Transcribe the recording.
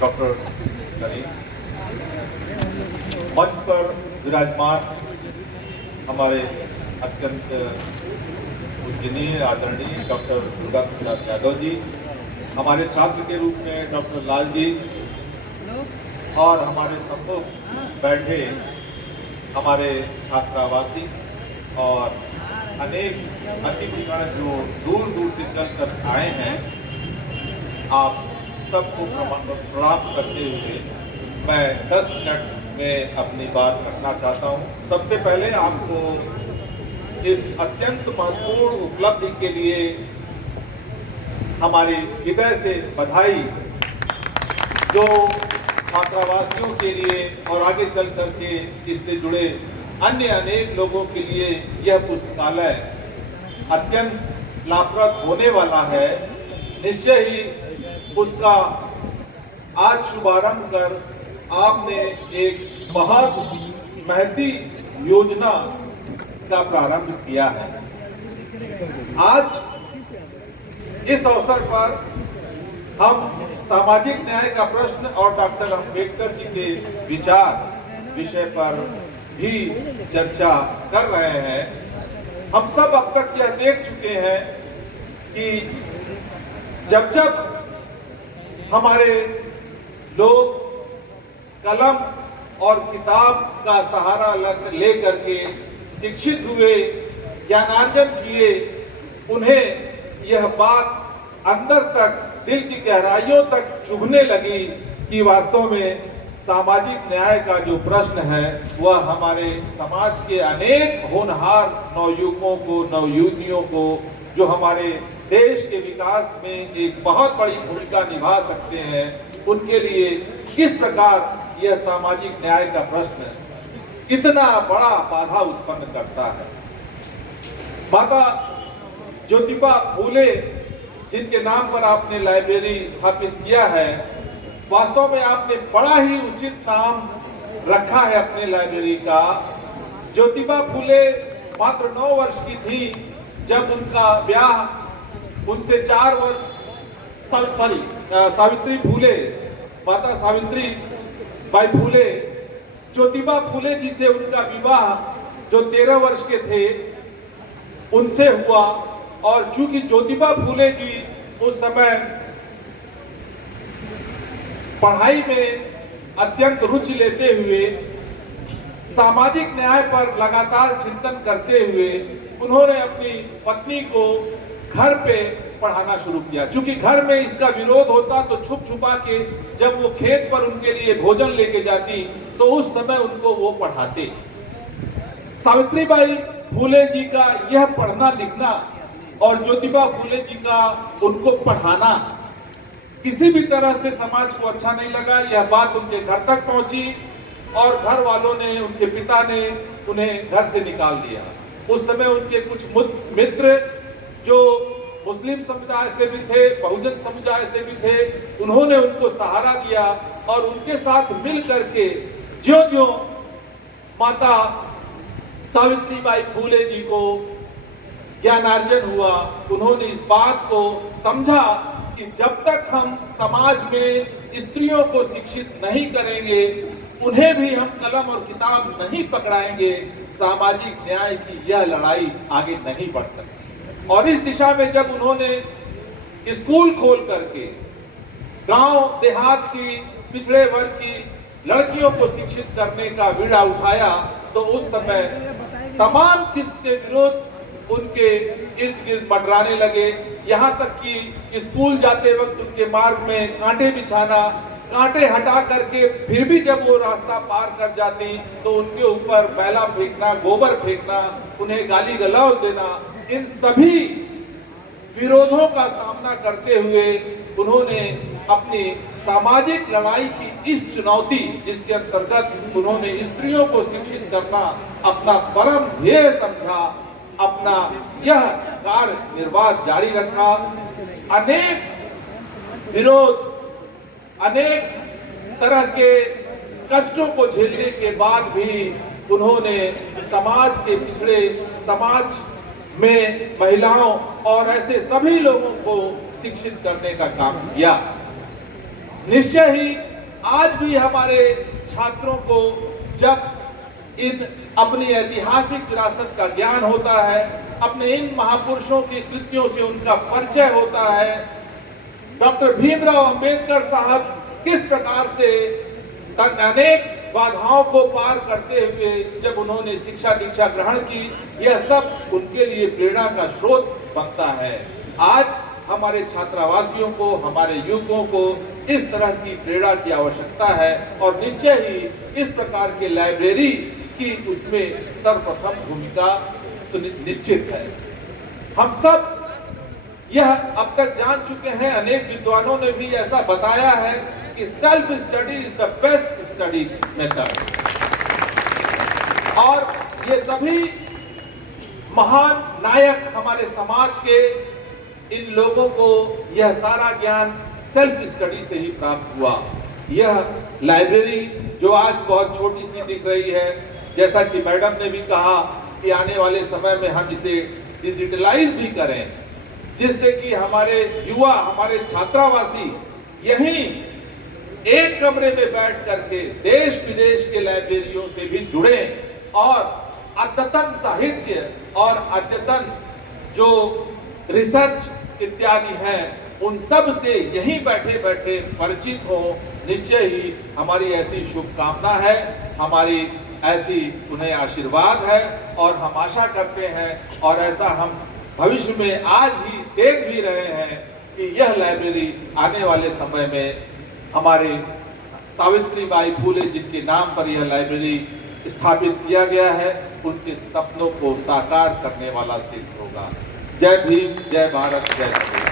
Doctor करीम, मंच पर विराजमान हमारे अत्यंत पूजनीय आदरणीय डॉक्टर दुर्गा प्रसाद यादव जी, हमारे छात्र के रूप में डॉक्टर लाल जी और हमारे सम्मुख बैठे हमारे छात्रावासी और अनेक अतिथिगण जो दूर दूर से चल कर आए हैं, आप सबको प्रणाम करते हुए मैं 10 मिनट में अपनी बात रखना चाहता हूं। सबसे पहले आपको इस अत्यंत महत्वपूर्ण उपलब्धि के लिए हमारी हृदय से बधाई, जो छात्रावासियों के लिए और आगे चल करके इससे जुड़े अन्य अनेक लोगों के लिए यह पुस्तकालय अत्यंत लाभप्रद होने वाला है। निश्चय ही उसका आज शुभारंभ कर आपने एक बहुत महती योजना का प्रारंभ किया है। आज इस अवसर पर हम सामाजिक न्याय का प्रश्न और डॉक्टर अम्बेडकर जी के विचार विषय पर भी चर्चा कर रहे हैं। हम सब अब तक यह देख चुके हैं कि जब जब हमारे लोग कलम और किताब का सहारा लेकर के शिक्षित हुए, ज्ञानार्जन किए, उन्हें यह बात अंदर तक, दिल की गहराइयों तक चुभने लगी कि वास्तव में सामाजिक न्याय का जो प्रश्न है वह हमारे समाज के अनेक होनहार नवयुवकों को, नवयुवतियों को, जो हमारे देश के विकास में एक बहुत बड़ी भूमिका निभा सकते हैं, उनके लिए किस प्रकार यह सामाजिक न्याय का प्रश्न इतना बड़ा बाधा उत्पन्न करता है। माता ज्योतिबा फूले, जिनके नाम पर आपने लाइब्रेरी स्थापित किया है, वास्तव में आपने बड़ा ही उचित नाम रखा है अपने लाइब्रेरी का। ज्योतिबा फूले मात्र 9 वर्ष की थी जब उनका ब्याह उनसे 4 वर्ष सावित्री फूले, माता सावित्री बाई फूले, ज्योतिबा फूले जी से उनका विवाह जो 13 वर्ष के थे उनसे हुआ। और चूंकि ज्योतिबा फूले जी उस समय पढ़ाई में अत्यंत रुचि लेते हुए, सामाजिक न्याय पर लगातार चिंतन करते हुए, उन्होंने अपनी पत्नी को घर पे पढ़ाना शुरू किया। क्योंकि घर में इसका विरोध होता तो छुप छुपा के जब वो खेत पर उनके लिए भोजन लेके जाती तो उस समय उनको वो पढ़ाते। सावित्रीबाई फूले जी का यह पढ़ना लिखना और ज्योतिबा फूले जी का उनको पढ़ाना किसी भी तरह से समाज को अच्छा नहीं लगा। यह बात उनके घर तक पहुंची और घर वालों ने, उनके पिता ने उन्हें घर से निकाल दिया। उस समय उनके कुछ मित्र जो मुस्लिम समुदाय से भी थे, बहुजन समुदाय से भी थे, उन्होंने उनको सहारा दिया और उनके साथ मिल करके ज्यों-ज्यों माता सावित्रीबाई फूले जी को ज्ञानार्जन हुआ, उन्होंने इस बात को समझा कि जब तक हम समाज में स्त्रियों को शिक्षित नहीं करेंगे, उन्हें भी हम कलम और किताब नहीं पकड़ाएंगे, सामाजिक न्याय की यह लड़ाई आगे नहीं बढ़ सकती। और इस दिशा में जब उन्होंने स्कूल खोल करके गांव देहात की पिछड़े वर्ग की लड़कियों को शिक्षित करने का बीड़ा उठाया, तो उस समय तमाम किस्म के विरोध उनके इर्द गिर्द मंडराने लगे। यहाँ तक कि स्कूल जाते वक्त उनके मार्ग में कांटे बिछाना, कांटे हटा करके फिर भी जब वो रास्ता पार कर जाती तो उनके ऊपर मैला फेंकना, गोबर फेंकना, उन्हें गाली गलौज देना, इन सभी विरोधों का सामना करते हुए उन्होंने अपनी सामाजिक लड़ाई की इस चुनौती, जिसके अंतर्गत उन्होंने स्त्रियों को शिक्षित करना अपना परम ध्येय समझा, अपना यह कार्य निर्वाह जारी रखा। अनेक विरोध, अनेक तरह के कष्टों को झेलने के बाद भी उन्होंने समाज के पिछड़े, समाज में महिलाओं और ऐसे सभी लोगों को शिक्षित करने का काम किया। निश्चय ही आज भी हमारे छात्रों को जब इन अपनी ऐतिहासिक विरासत का ज्ञान होता है, अपने इन महापुरुषों के कृत्यों से उनका परिचय होता है, डॉक्टर भीमराव अंबेडकर साहब किस प्रकार से अनेक बाधाओं को पार करते हुए जब उन्होंने शिक्षा दीक्षा ग्रहण की, यह सब उनके लिए प्रेरणा का स्रोत बनता है। आज हमारे छात्रावासियों को, हमारे युवकों को इस तरह की प्रेरणा की आवश्यकता है और निश्चय ही इस प्रकार के लाइब्रेरी की उसमें सर्वप्रथम भूमिका निश्चित है। हम सब यह अब तक जान चुके हैं, अनेक विद्वानों ने भी ऐसा बताया है कि self study is the best study method. और ये सभी महान नायक हमारे समाज के, इन लोगों को यह सारा ज्ञान सेल्फ स्टडी से ही प्राप्त हुआ। यह लाइब्रेरी जो आज बहुत छोटी सी दिख रही है, जैसा कि मैडम ने भी कहा कि आने वाले समय में हम इसे डिजिटलाइज भी करें, जिससे कि हमारे युवा, हमारे छात्रावासी यहीं एक कमरे में बैठ करके देश विदेश के लाइब्रेरियों से भी जुड़े और अद्यतन साहित्य और अद्यतन जो रिसर्च इत्यादि हैं उन सब से यहीं बैठे बैठे परिचित हो। निश्चय ही हमारी ऐसी शुभकामना है, हमारी ऐसी उन्हें आशीर्वाद है और हम आशा करते हैं और ऐसा हम भविष्य में आज ही देख भी रहे हैं कि यह लाइब्रेरी आने वाले समय में हमारे सावित्रीबाई फुले जिनके नाम पर यह लाइब्रेरी स्थापित किया गया है, उनके सपनों को साकार करने वाला सिद्ध होगा। जय भीम, जय भारत, जय संविधान।